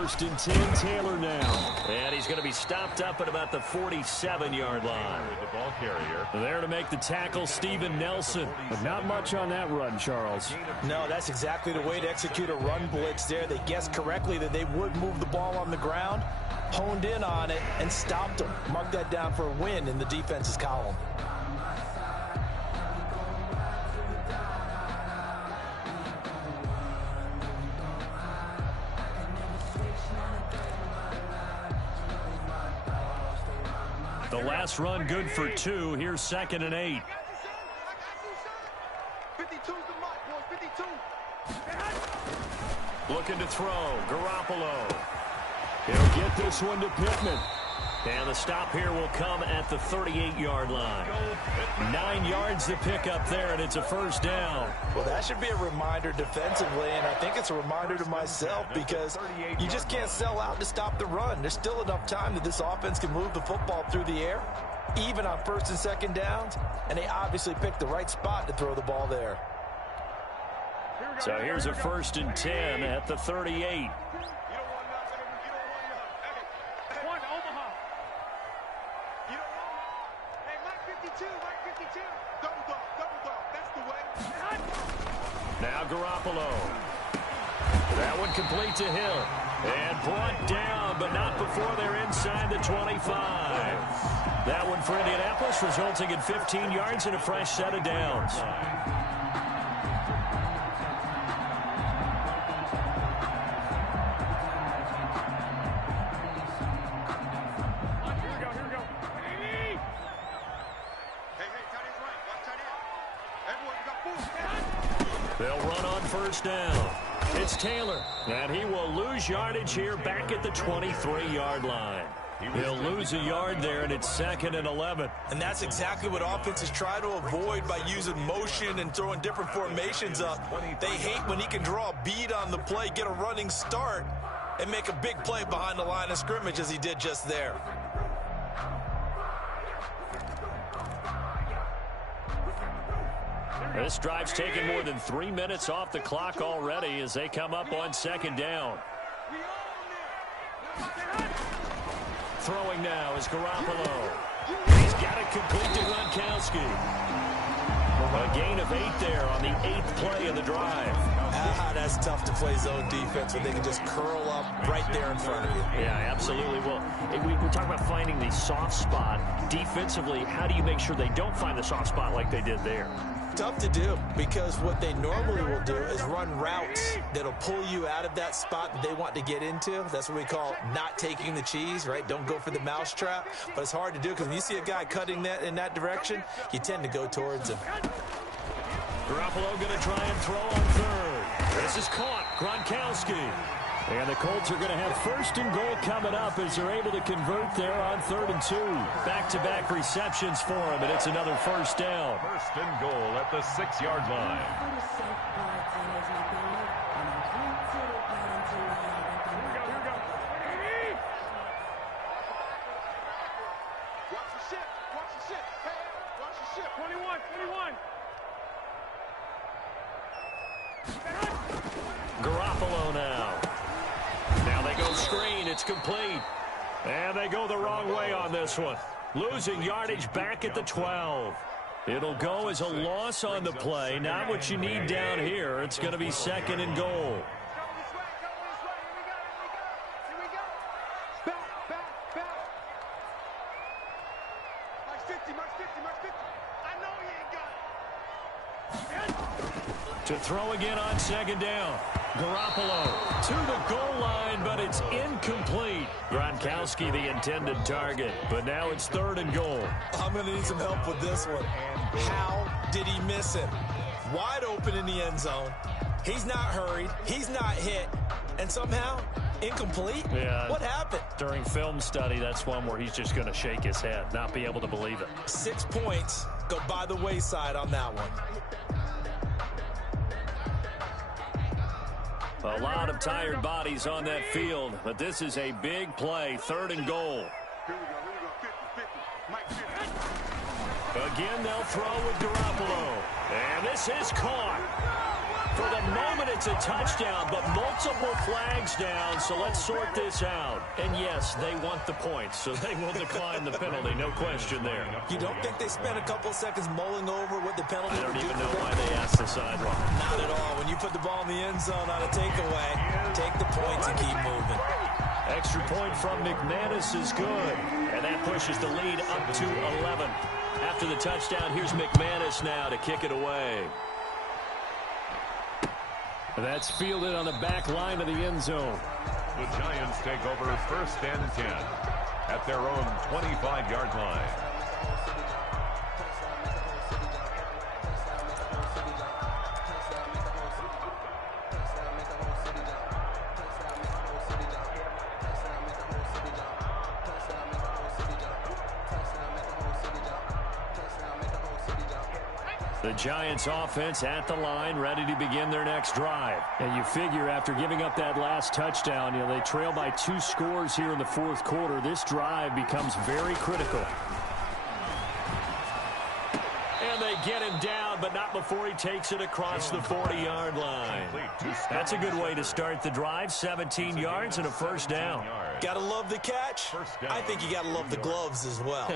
1st and 10, Taylor now. And he's going to be stopped up at about the 47-yard line. The ball carrier. There to make the tackle, Steven Nelson. But not much on that run, Charles. No, that's exactly the way to execute a run blitz there. They guessed correctly that they would move the ball on the ground, honed in on it, and stopped them. Mark that down for a win in the defense's column. The last run good for 2. Here's 2nd and 8. 52's the mark, boys, 52. Looking to throw. Garoppolo. He'll get this one to Pittman. And the stop here will come at the 38-yard line. 9 yards to pick up there, and it's a 1st down. Well, that should be a reminder defensively, and I think it's a reminder to myself because you just can't sell out to stop the run. There's still enough time that this offense can move the football through the air, even on 1st and 2nd downs, and they obviously picked the right spot to throw the ball there. So here's a 1st and 10 at the 38. Now Garoppolo. That one complete to Hill. And brought down, but not before they're inside the 25. That one for Indianapolis, resulting in 15 yards and a fresh set of downs. They'll run on 1st down. It's Taylor, and he will lose yardage here back at the 23-yard line. He'll lose a yard there, and it's 2nd and 11. And that's exactly what offenses try to avoid by using motion and throwing different formations up. They hate when he can draw a bead on the play, get a running start, and make a big play behind the line of scrimmage as he did just there. This drive's taken more than 3 minutes off the clock already as they come up on 2nd down. Throwing now is Garoppolo. He's got it complete to Gronkowski. A gain of 8 there on the 8th play of the drive. That's tough to play zone defense when they can just curl up right there in front of you. Yeah, absolutely. Well, we talk about finding the soft spot. Defensively, how do you make sure they don't find the soft spot like they did there? Tough to do because what they normally will do is run routes that'll pull you out of that spot that they want to get into. That's what we call not taking the cheese, right? Don't go for the mousetrap. But it's hard to do because when you see a guy cutting that in that direction, you tend to go towards him. Garoppolo going to try and throw on 3rd. This is caught. Gronkowski. And the Colts are going to have 1st and goal coming up as they're able to convert there on 3rd and 2. Back-to-back receptions for him, and it's another 1st down. 1st and goal at the 6-yard line. Watch the ship. Watch the ship. Hey, watch the ship. 21. Garoppolo now. Now they go screen. It's complete. And they go the wrong way on this one. Losing yardage back at the 12. It'll go as a loss on the play. Not what you need down here. It's going to be 2nd and goal. To throw again on 2nd down. Garoppolo to the goal line, but it's incomplete. Gronkowski the intended target, but now it's 3rd and goal. I'm going to need some help with this one. How did he miss him? Wide open in the end zone. He's not hurried. He's not hit. And somehow, incomplete? Yeah. What happened? During film study, that's one where he's just going to shake his head, not be able to believe it. 6 points go by the wayside on that one. A lot of tired bodies on that field, but this is a big play, 3rd and goal. Again, they'll throw with Garoppolo. And this is caught For the moment, it's a touchdown, but multiple flags down, so let's sort this out. And yes, they want the points, so they will decline the penalty, no question there. You don't think they spent a couple seconds mulling over what the penalty I would don't do even for know them? why they asked the sideline. Not at all. When you put the ball in the end zone on a takeaway, take the points and keep moving. Extra point from McManus is good, and that pushes the lead up to 11. After the touchdown, here's McManus now to kick it away. That's fielded on the back line of the end zone. The Giants take over 1st and 10 at their own 25-yard line. The Giants offense at the line, ready to begin their next drive. And you figure after giving up that last touchdown, they trail by 2 scores here in the 4th quarter. This drive becomes very critical. And they get him down, but not before he takes it across the 40-yard line. That's a good way to start the drive. 17 yards and a first down. Gotta love the catch. I think you gotta love the gloves as well.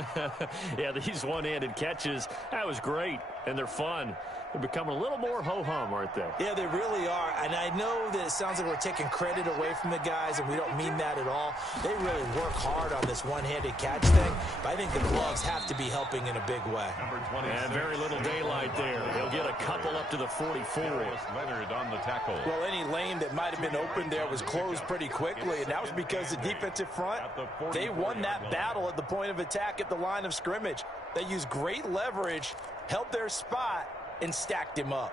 Yeah, these one-handed catches, that was great, and they're fun. They're becoming a little more ho-hum, aren't they? Yeah, they really are. And I know that it sounds like we're taking credit away from the guys, and we don't mean that at all. They really work hard on this one-handed catch thing, but I think the gloves have to be helping in a big way. And very little daylight there. He'll get a couple up to the 44. Leonard on the tackle. Well, any lane that might have been open there was closed pretty quickly, and that was because the defensive front, they won that battle at the point of attack at the line of scrimmage. They used great leverage, held their spot, and stacked him up.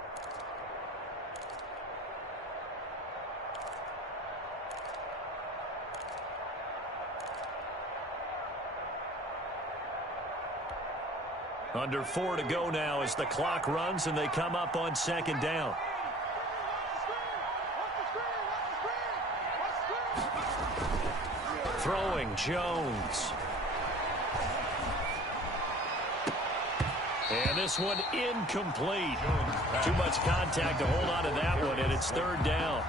Under 4 to go now as the clock runs and they come up on 2nd down. Throwing Jones. And this one incomplete. Too much contact to hold on to that one, and it's 3rd down.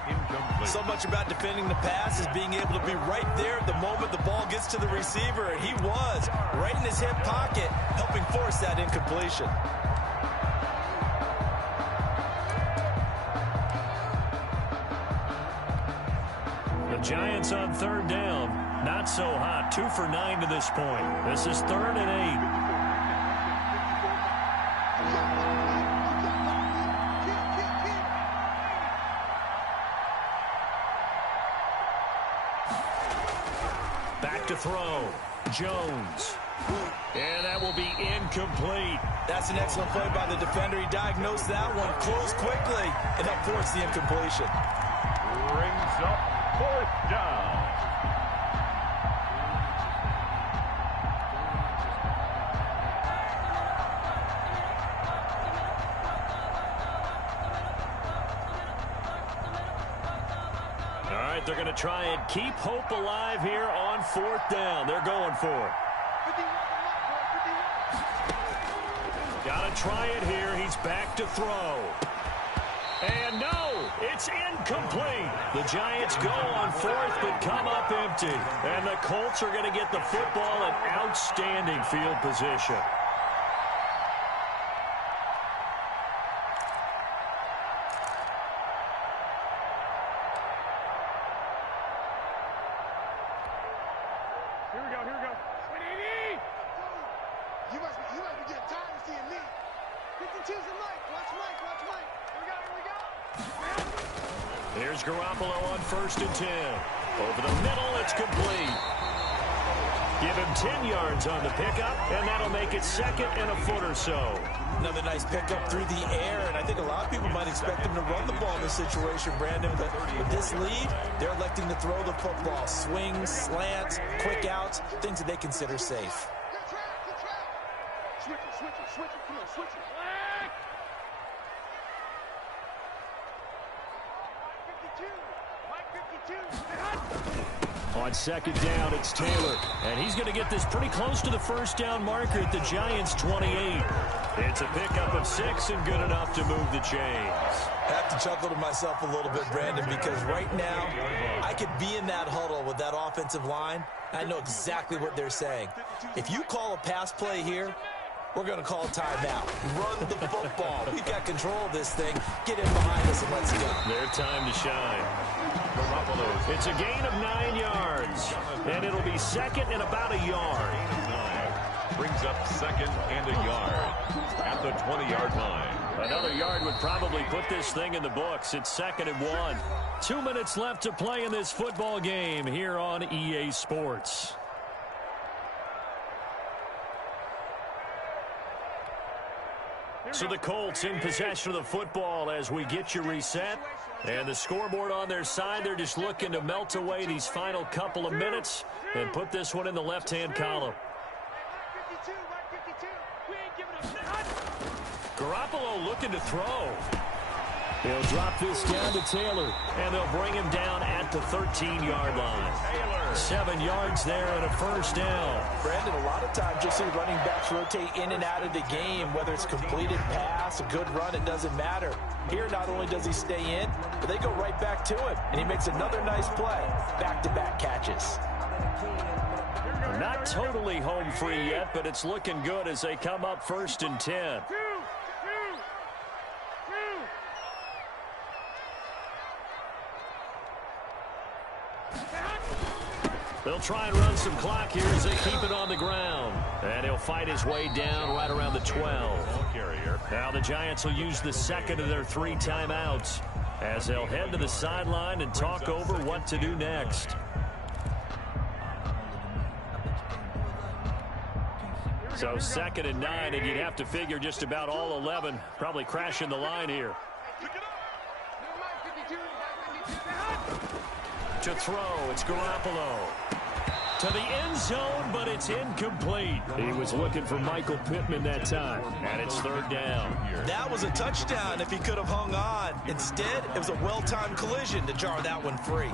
So much about defending the pass is being able to be right there at the moment the ball gets to the receiver, and he was right in his hip pocket, helping force that incompletion. The Giants on 3rd down. Not so hot. 2 for 9 to this point. This is 3rd and 8. Back to throw. Jones. And that will be incomplete. That's an excellent play by the defender. He diagnosed that one, closed quickly, and helped force the incompletion. Brings up 4th down. They're going to try and keep hope alive here on 4th down. They're going for it. Got to try it here. He's back to throw. And no, it's incomplete. The Giants go on 4th but come up empty. And the Colts are going to get the football in outstanding field position. Here's Garoppolo on 1st and 10. Over the middle, it's complete. Give him 10 yards on the pickup, and that'll make it 2nd and a foot or so. Another nice pickup through the air, and I think a lot of people might expect him to run the ball in this situation, Brandon, but with this lead, they're electing to throw the football. Swings, slants, quick outs, things that they consider safe. Switch it, come on, switch it. On 2nd down, it's Taylor. And he's going to get this pretty close to the first down marker at the Giants' 28. It's a pickup of 6 and good enough to move the chains. I have to chuckle to myself a little bit, Brandon, because right now I could be in that huddle with that offensive line. I know exactly what they're saying. If you call a pass play here, we're going to call a timeout. Run the football. We've got control of this thing. Get in behind us and let's go. Their time to shine. It's a gain of 9 yards, and it'll be second and about a yard. Brings up second and a yard at the 20-yard line. Another yard would probably put this thing in the books. It's 2nd and 1. 2 minutes left to play in this football game here on EA Sports. So the Colts in possession of the football as we get you reset. And the scoreboard on their side, they're just looking to melt away these final couple of minutes and put this one in the left-hand column. Garoppolo looking to throw. He'll drop this down to Taylor, and they'll bring him down at the 13-yard line. 7 yards there and a first down. Brandon, a lot of times you'll see running backs rotate in and out of the game, whether it's completed pass, a good run, it doesn't matter. Here, not only does he stay in, but they go right back to him, and he makes another nice play. Back-to-back catches. Not totally home free yet, but it's looking good as they come up 1st and 10. They'll try and run some clock here as they keep it on the ground. And he'll fight his way down right around the 12. Now the Giants will use the second of their 3 timeouts as they'll head to the sideline and talk over what to do next. So 2nd and 9, and you'd have to figure just about all 11 probably crashing the line here. To throw, it's Garoppolo. To the end zone, but it's incomplete. He was looking for Michael Pittman that time, and it's 3rd down. That was a touchdown if he could have hung on. Instead, it was a well-timed collision to jar that one free.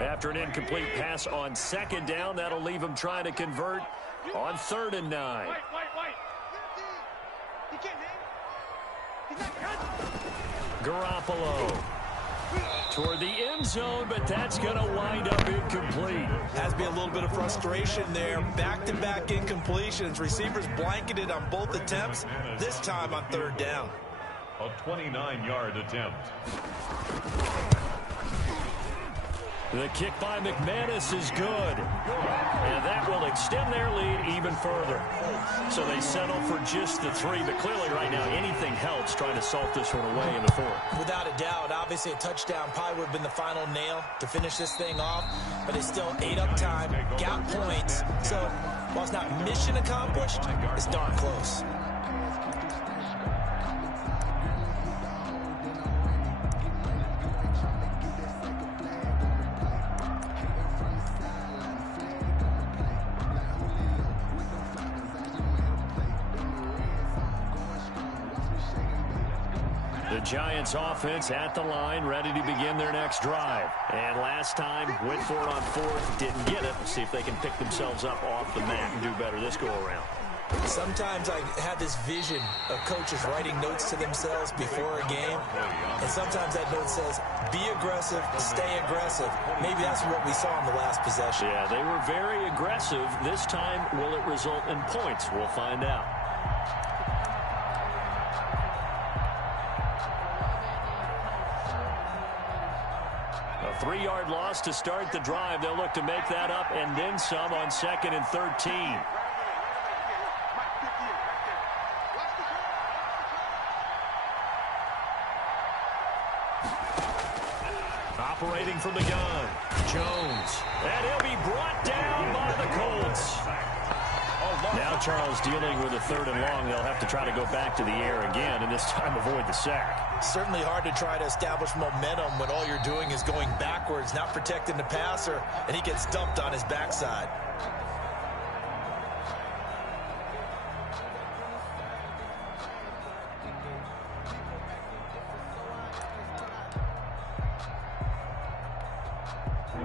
After an incomplete pass on 2nd down, that'll leave him trying to convert on 3rd and 9. Garoppolo toward the end zone, but that's going to wind up incomplete. Has to be a little bit of frustration there. Back-to-back incompletions. Receivers blanketed on both attempts, this time on 3rd down. A 29-yard attempt. The kick by McManus is good. And that will extend their lead even further. So they settle for just the 3. But clearly right now anything helps trying to salt this one away in the 4th. Without a doubt, obviously a touchdown probably would have been the final nail to finish this thing off. But they still ate up time, got points. So while it's not mission accomplished, it's darn close. The Giants offense at the line, ready to begin their next drive. And last time, went for it on 4th, didn't get it. See if they can pick themselves up off the mat and do better this go-around. Sometimes I have this vision of coaches writing notes to themselves before a game. And sometimes that note says, be aggressive, stay aggressive. Maybe that's what we saw in the last possession. Yeah, they were very aggressive. This time, will it result in points? We'll find out. A 3-yard loss to start the drive. They'll look to make that up and then some on 2nd and 13. Operating from the gun, Jones. And he'll be brought down by the Colts. Now Charles dealing with a 3rd and long. They'll have to try to go back to the air again, and this time avoid the sack. Certainly hard to try to establish momentum when all you're doing is going backwards, not protecting the passer, and he gets dumped on his backside.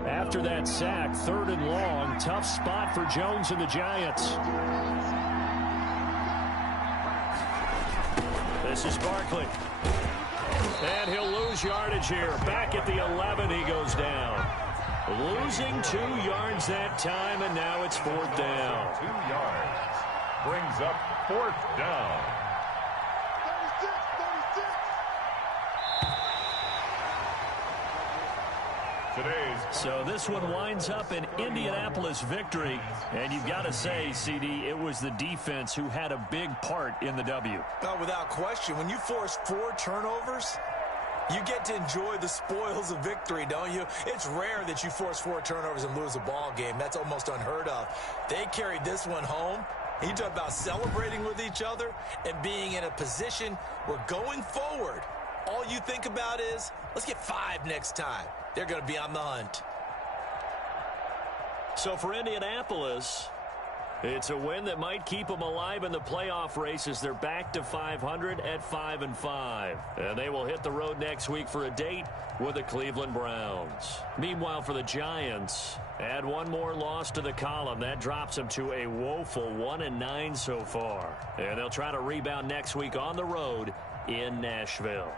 After that sack, 3rd and long, tough spot for Jones and the Giants. This is Barkley. And he'll lose yardage here. Back at the 11, he goes down. Losing 2 yards that time, and now it's 4th down. 2 yards. Brings up 4th down. 36, 36. So this one winds up an Indianapolis victory. And you've got to say, CD, it was the defense who had a big part in the W. No, without question. When you force 4 turnovers, you get to enjoy the spoils of victory, don't you? It's rare that you force 4 turnovers and lose a ball game. That's almost unheard of. They carried this one home. You talk about celebrating with each other and being in a position where going forward, all you think about is, let's get 5 next time. They're going to be on the hunt. So for Indianapolis, it's a win that might keep them alive in the playoff race as they're back to 500 at 5-5. And they will hit the road next week for a date with the Cleveland Browns. Meanwhile, for the Giants, add one more loss to the column. That drops them to a woeful 1-9 so far. And they'll try to rebound next week on the road in Nashville.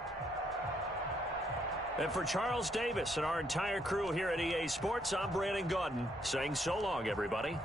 And for Charles Davis and our entire crew here at EA Sports, I'm Brandon Gaudin saying so long, everybody.